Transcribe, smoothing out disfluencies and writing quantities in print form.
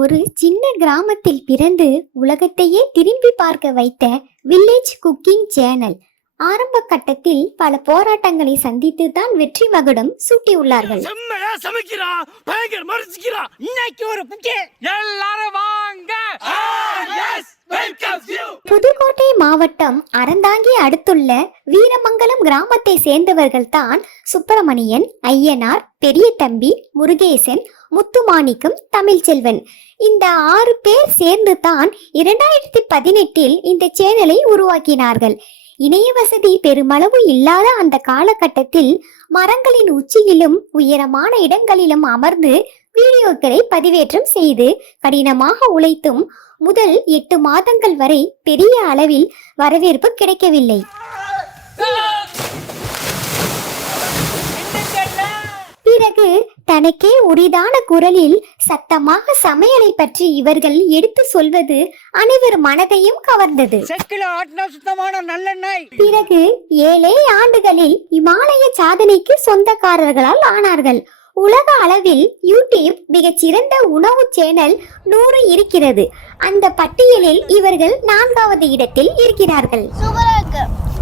ஒரு சின்ன கிராமத்தில் பிறந்து உலகத்தையே திரும்பி பார்க்க வைத்த வில்லேஜ் குக்கிங் சேனல் ஆரம்ப கட்டத்தில் பல போராட்டங்களை சந்தித்து தான் வெற்றி மகுடம் சூட்டியுள்ளார்கள். புதுக்கோட்டை மாவட்டம் அறந்தாங்கி அடுத்துள்ள வீரமங்கலம் கிராமத்தை சேர்ந்தவர்கள் தான் சுப்பிரமணியன், ஐயனார், பெரிய தம்பி, முருகேசன், முத்துமாணிக்கம், தமிழ்ச்செல்வன். இந்த 6 பேர் சேர்ந்து தான் 2018 இந்த சேனலை உருவாக்கினார்கள். இணைய வசதி பெருமளவு இல்லாத அந்த காலகட்டத்தில் மரங்களின் உச்சியிலும் உயரமான இடங்களிலும் அமர்ந்து வீடியோக்களை பதிவேற்றம் செய்து கடினமாக உழைத்தும் முதல் 8 மாதங்கள் வரை பெரிய அளவில் வரவேற்பு கிடைக்கவில்லை. பிறகு தனக்கே உரிதான குரலில் சத்தமாக சமையலை பற்றி இவர்கள் எடுத்து சொல்வது அனைவர் மனதையும் கவர்ந்தது. பிறகு 7 ஆண்டுகளில் இமாலய சாதனைக்கு சொந்தக்காரர்களால் ஆனார்கள். உலக அளவில் யூடியூப் மிகச்சிறந்த உணவு சேனல் 100 இருக்கிறது. அந்த பட்டியலில் இவர்கள் 4வது இடத்தில் இருக்கிறார்கள்.